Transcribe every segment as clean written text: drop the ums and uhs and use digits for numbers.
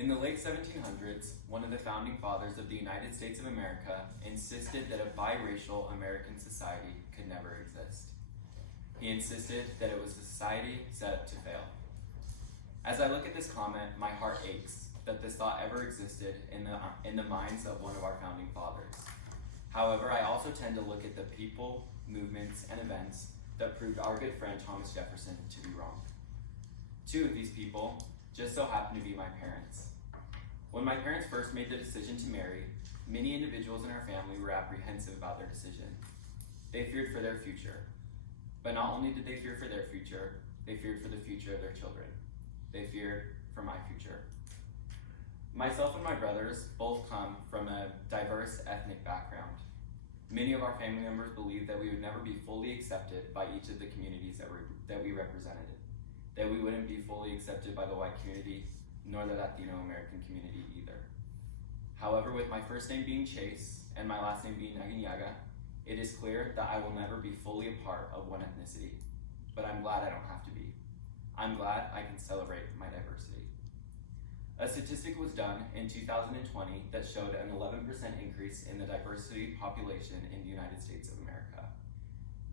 In the late 1700s, one of the founding fathers of the United States of America insisted that a biracial American society could never exist. He insisted that it was a society set up to fail. As I look at this comment, my heart aches that this thought ever existed in the minds of one of our founding fathers. However, I also tend to look at the people, movements, and events that proved our good friend Thomas Jefferson to be wrong. Two of these people just so happen to be my parents. When my parents first made the decision to marry, many individuals in our family were apprehensive about their decision. They feared for their future. But not only did they fear for their future, they feared for the future of their children. They feared for my future. Myself and my brothers both come from a diverse ethnic background. Many of our family members believed that we would never be fully accepted by each of the communities that we represented, that we wouldn't be fully accepted by the white community, nor the Latino American community either. However, with my first name being Chase and my last name being Aguinaga, it is clear that I will never be fully a part of one ethnicity, but I'm glad I don't have to be. I'm glad I can celebrate my diversity. A statistic was done in 2020 that showed an 11% increase in the diversity population in the United States of America.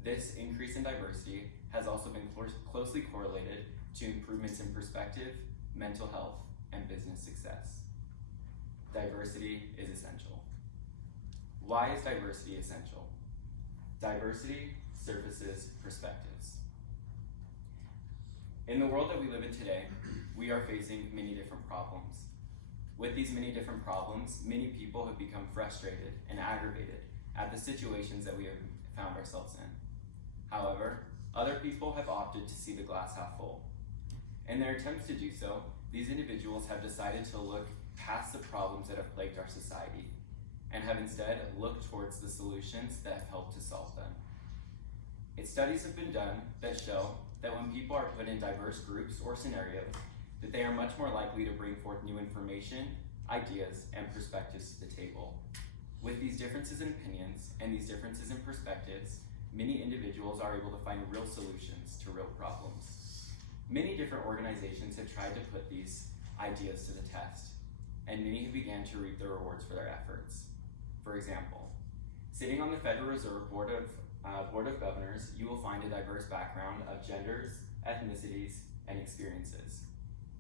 This increase in diversity has also been closely correlated to improvements in perspective, mental health, and business success. Diversity is essential. Why is diversity essential? Diversity surfaces perspectives. In the world that we live in today, we are facing many different problems. With these many different problems, many people have become frustrated and aggravated at the situations that we have found ourselves in. However, other people have opted to see the glass half full. In their attempts to do so, these individuals have decided to look past the problems that have plagued our society and have instead looked towards the solutions that have helped to solve them. Studies have been done that show that when people are put in diverse groups or scenarios, that they are much more likely to bring forth new information, ideas, and perspectives to the table. With these differences in opinions and these differences in perspectives, many individuals are able to find real solutions to real problems. Many different organizations have tried to put these ideas to the test, and many have began to reap the rewards for their efforts. For example, sitting on the Federal Reserve Board of Governors, you will find a diverse background of genders, ethnicities, and experiences.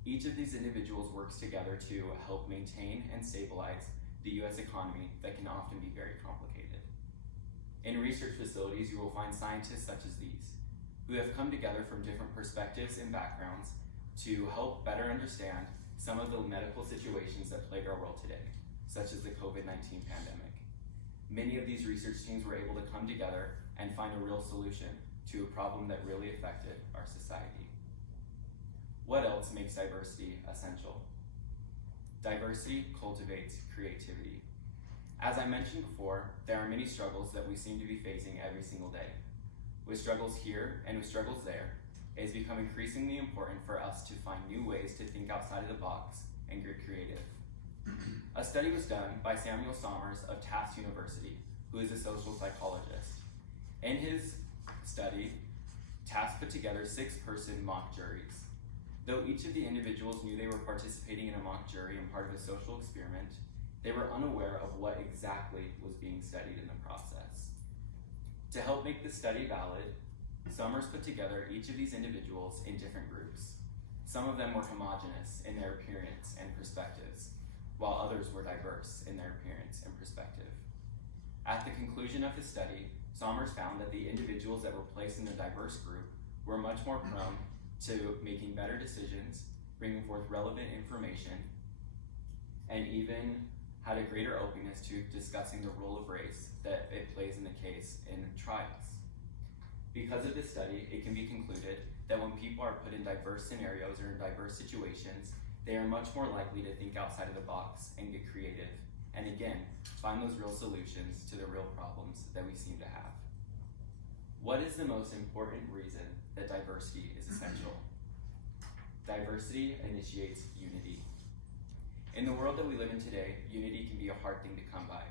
Each of these individuals works together to help maintain and stabilize the U.S. economy that can often be very complicated. In research facilities, you will find scientists such as these, who have come together from different perspectives and backgrounds to help better understand some of the medical situations that plague our world today, such as the COVID-19 pandemic. Many of these research teams were able to come together and find a real solution to a problem that really affected our society. What else makes diversity essential? Diversity cultivates creativity. As I mentioned before, there are many struggles that we seem to be facing every single day. With struggles here and with struggles there, it has become increasingly important for us to find new ways to think outside of the box and get creative. A study was done by Samuel Sommers of Tufts University, who is a social psychologist. In his study, Tufts put together 6-person mock juries. Though each of the individuals knew they were participating in a mock jury and part of a social experiment, they were unaware of what exactly was being studied in the process. To help make the study valid, Sommers put together each of these individuals in different groups. Some of them were homogeneous in their appearance and perspectives, while others were diverse in their appearance and perspective. At the conclusion of his study, Sommers found that the individuals that were placed in the diverse group were much more prone to making better decisions, bringing forth relevant information, and even had a greater openness to discussing the role of race that it plays in the case in trials. Because of this study, it can be concluded that when people are put in diverse scenarios or in diverse situations, they are much more likely to think outside of the box and get creative, and again, find those real solutions to the real problems that we seem to have. What is the most important reason that diversity is essential? Diversity initiates unity. In the world that we live in today, unity can be a hard thing to come by.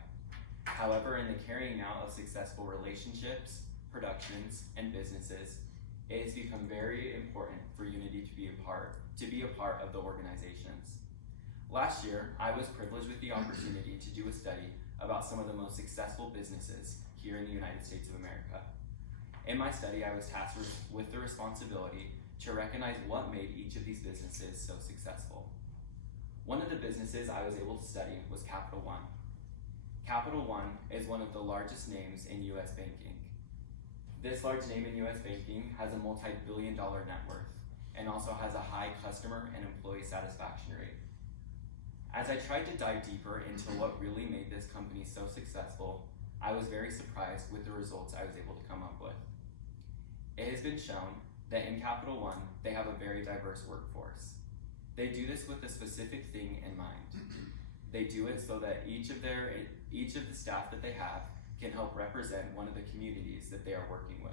However, in the carrying out of successful relationships, productions, and businesses, it has become very important for unity to be a part of the organizations. Last year, I was privileged with the opportunity to do a study about some of the most successful businesses here in the United States of America. In my study, I was tasked with the responsibility to recognize what made each of these businesses so successful. One of the businesses I was able to study was Capital One. Capital One is one of the largest names in U.S. banking. This large name in U.S. banking has a multi-billion-dollar net worth and also has a high customer and employee satisfaction rate. As I tried to dive deeper into what really made this company so successful, I was very surprised with the results I was able to come up with. It has been shown that in Capital One, they have a very diverse workforce. They do this with a specific thing in mind. They do it so that each of the staff that they have can help represent one of the communities that they are working with.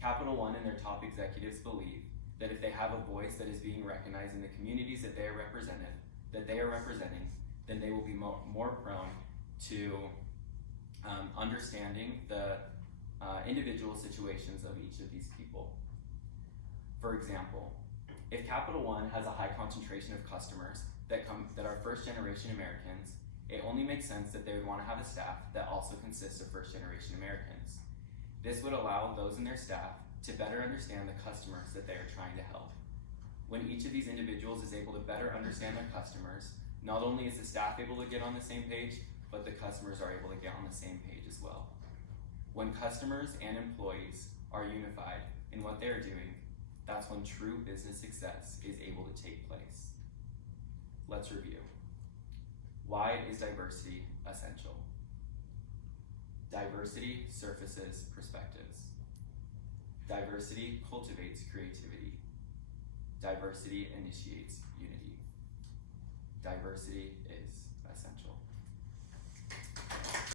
Capital One and their top executives believe that if they have a voice that is being recognized in the communities that they are representing, then they will be more prone to understanding the individual situations of each of these people. For example, if Capital One has a high concentration of customers that are first-generation Americans, it only makes sense that they would want to have a staff that also consists of first-generation Americans. This would allow those in their staff to better understand the customers that they are trying to help. When each of these individuals is able to better understand their customers, not only is the staff able to get on the same page, but the customers are able to get on the same page as well. When customers and employees are unified in what they are doing, that's when true business success is able to take place. Let's review. Why is diversity essential? Diversity surfaces perspectives. Diversity cultivates creativity. Diversity initiates unity. Diversity is essential.